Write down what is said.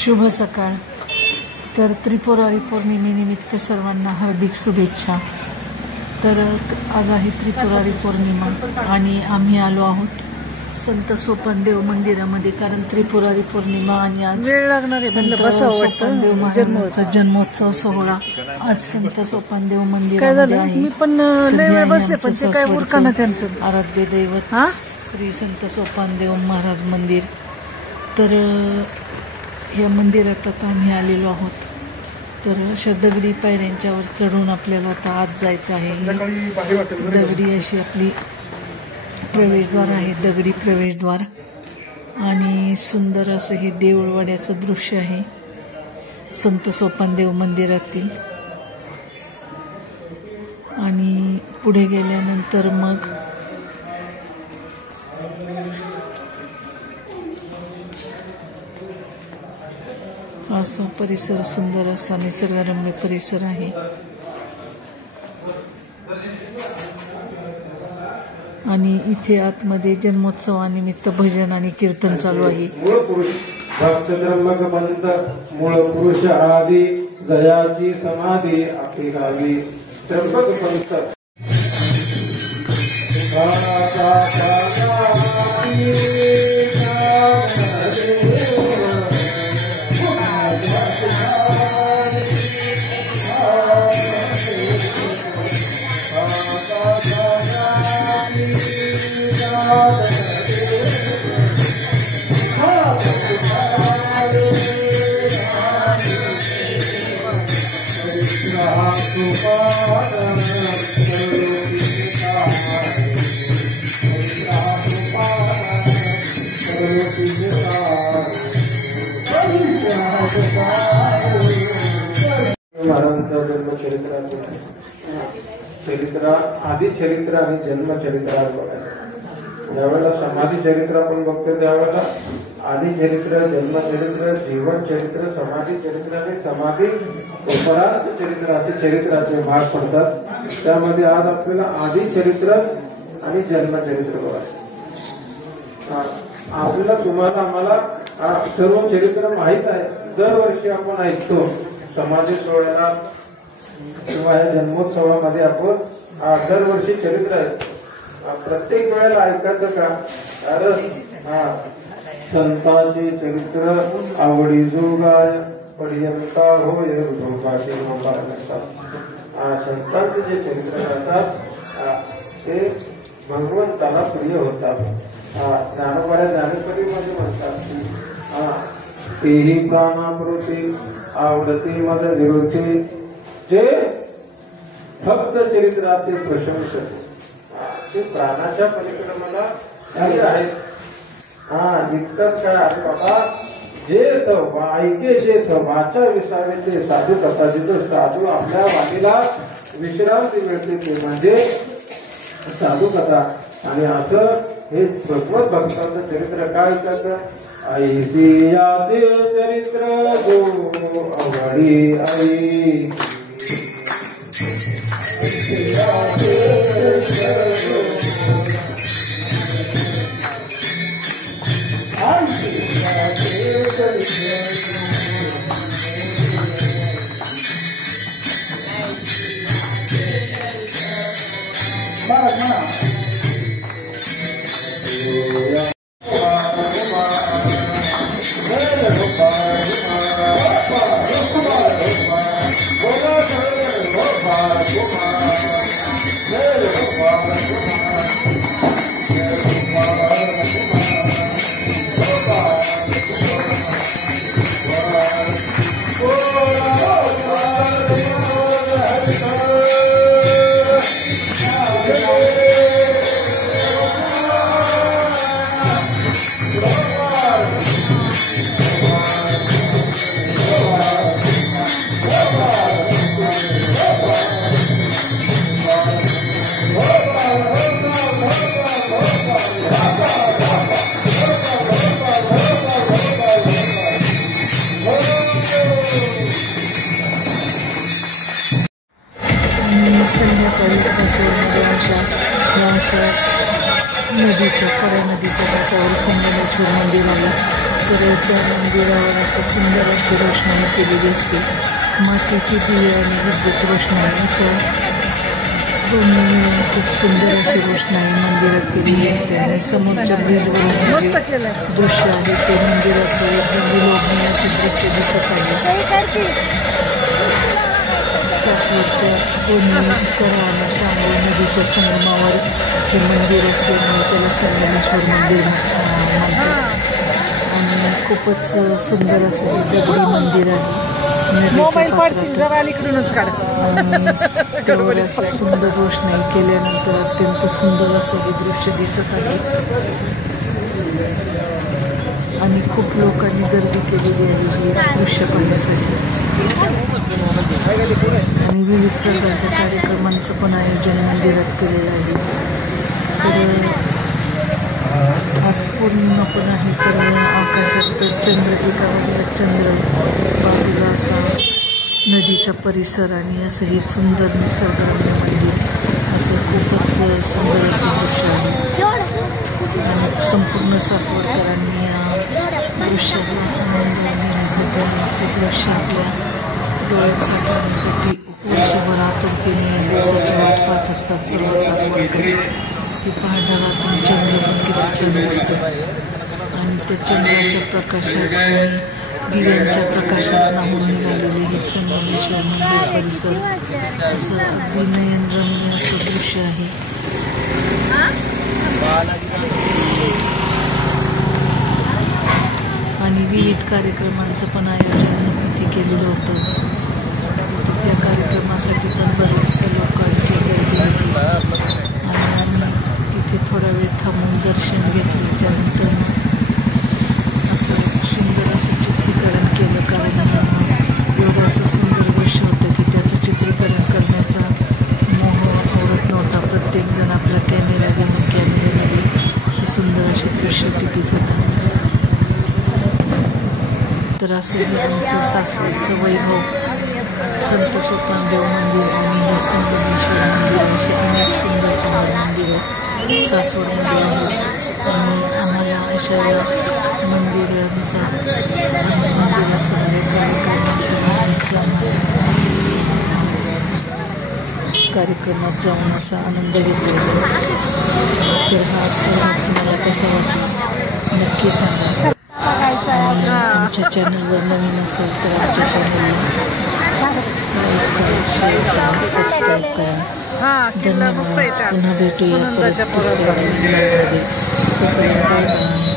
शुभ सकाळ। तर त्रिपुरारी पौर्णिमेनिमित्त सर्वांना हार्दिक शुभेच्छा। तर आज आहे त्रिपुरारी पौर्णिमा आणि आम्ही आलो आहोत संत सोपानदेव मंदिरामध्ये, कारण त्रिपुरारी पौर्णिमा आणि आज वेळ लागणार आहे सोपानदेव महाराजांचा जन्मोत्सव सोहळा आज संत सोपानदेव मंदिरामध्ये आहे। मी पण लय वेळ बसले पण ते काय उरकाना त्यांचं आराध्य दैवत श्री संत सोपानदेव महाराज मंदिर। तर या मंदिरात आता आम्ही आलेलो आहोत। तर अशा दगडी पायऱ्यांच्यावर चढून आपल्याला आता आत जायचं आहे। दगडी अशी आपली प्रवेशद्वार आहे, दगडी प्रवेशद्वार, आणि सुंदर असं हे देऊळवाड्याचं दृश्य आहे संत सोपानदेव मंदिरातील। आणि पुढे गेल्यानंतर मग असा परिसर, सुंदर असा निसर्गरम्य परिसर आहे। आणि इथे आतमध्ये जन्मोत्सवानिमित्त भजन आणि कीर्तन चालू आहे। मूळ पुरुष आदी दयाची समाधी आपली गावी त्र्यंबक पंथ महाराजांचं जन्मचरित्राचं चरित्र, आधी चरित्र आणि जन्मचरित्र बघायचं। ज्यावेळेला समाधी चरित्र आपण बघतो त्यावेळेला आधी चरित्र, जन्मचरित्र, जीवन चरित्र, समाधी चरित्र आणि समाधी उपरांत चरित्र असे चरित्राचे भाग पडतात। त्यामध्ये आज आपल्याला आधी चरित्र आणि जन्मचरित्र बघायचं। आपल्याला तुम्हाला आम्हाला सर्व चरित्र माहीत आहे, दरवर्षी आपण ऐकतो समाधी सोहळ्याला किंवा या जन्मोत्सवामध्ये आपण दरवर्षी चरित्र आहे। प्रत्येक वेळेला ऐकायचं का? कारण संतांचे चरित्र आवडी जोगाय पर्यंता होय हृदोगाशी संतांचे जे चरित्र राहतात ते भगवंताला प्रिय होतात। ज्ञानोबाया ज्ञानेश्वरीमध्ये म्हणतात की तेही प्राणाप्रती आवडते मद विरोधी जे फक्त चरित्राचे प्रशंसक ते प्राणाच्या पलीकडे मला काही आहेत। इतकंच काय आहे बाबा, जे ऐके जे वाचा विसावे ते साधू कथा, जिथं साधू आपल्या वाणीला विश्रांती मिळते ते म्हणजे साधू कथा। आणि असं हे भगवत भक्तांचं चरित्र काय करतं? ऐसी यातील चरित्र गो अवघडी आई संध्याकाळी सासवडमध्ये अशा नदीच्या कड्या, नदीच्या काठावर संगमेश्वर मंदिर आहे। तर त्या मंदिरावर अशा सुंदर अशी रोषणाई केलेली असते. मातीची दिवे आणि विद्युत रोषणाई असं दोन्ही मिळून खूप सुंदर अशी रोषणाई मंदिरात केलेली असते. आणि समोरच्या ब्रिजवरून मस्त केलंय. दृश्य आहे ते मंदिराचं एकदम विलोभनीय असं दृश्य दिसत आहे. सासवडच्या दोन्ही कराड चांगली नदीच्या संगमावर हे मंदिर असल्यामुळे त्याला संगमेश्वर मंदिर म्हणतात. आणि खूपच सुंदर असं हे दगडी मंदिर आहे. मोबाईल पाडशील जरा अलीकडूनच काढ. त्यावर अशी सुंदर रोषणाई केल्यानंतर अत्यंत सुंदर असं हे दृश्य दिसत आहे. आणि खूप लोकांनी गर्दी केलेली आहे हे दृश्य पाहण्यासाठी. आणि विविध प्रकारच्या कार्यक्रमांचं पण आयोजन मंदिरात केलेलं आहे. तर आज पौर्णिमा पण आहे, तर आकाशात चंद्रपिकामधला चंद्र, बाजूला असा नदीचा परिसर आणि असं हे सुंदर निसर्गरम्य मंदिर असं खूपच सुंदर असं दृश्य आहे. आणि संपूर्ण सासवडकरांनी या दृश्याचा आनंद घेण्यासाठी आणि ते दृश्य आपल्या डोळ्यात साठवण्यासाठी वर्षभर आतुरतेने या दिवसाची वाट पाहत असतात सर्व सासवडकर. की पहाडारातून चंद्र पण किती छान दिसतो आणि त्या चंद्राच्या प्रकाशात आणि दिव्यांच्या प्रकाशात नाहून निघालेले हे संगमेश्वर मंदिर परिसर असं अगदी नयनरम्य असं दृश्य आहे. आणि विविध कार्यक्रमांचं पण आयोजन तिथे केलेलं होतं. त्या कार्यक्रमासाठी पण बरेचसे लोकांची गर्दी होती. आणि आम्ही तिथे थोडा वेळ थांबून दर्शन घेतलं. त्यानंतर असं सुंदर असं चित्रीकरण केलं, कारण एवढं असं सुंदर दृश्य होतं की त्याचं चित्रीकरण करण्याचा मोह आवडत नव्हता. प्रत्येकजण आपला कॅमेरा घेऊन कॅमेऱ्यामध्ये ही सुंदर अशी दृश्य टिपीत होता. तर असं हे आमचं सासवडचं वैभव, संत सोपानदेव मंदिर आणि हे संगमेश्वर मंदिर अशी अनेक सुंदर सुंदर मंदिरं सासवडमध्ये आहेत. आणि आम्हाला अशा मंदिरांचा मंदिरात कार्यक्रमात जाऊन असा आनंद घेतो. तर हा आजचा तुम्हाला कसा वाटला नक्की सांगा. आमच्या चॅनलवर नवीन असेल तर आमच्या चॅनलला लाईक करा, शेअर करा, सबस्क्राईब करा. धन्यवाद. पुन्हा भेटूया परत दुसऱ्या व्हिडिओमध्ये. तोपर्यंत बाय बाय.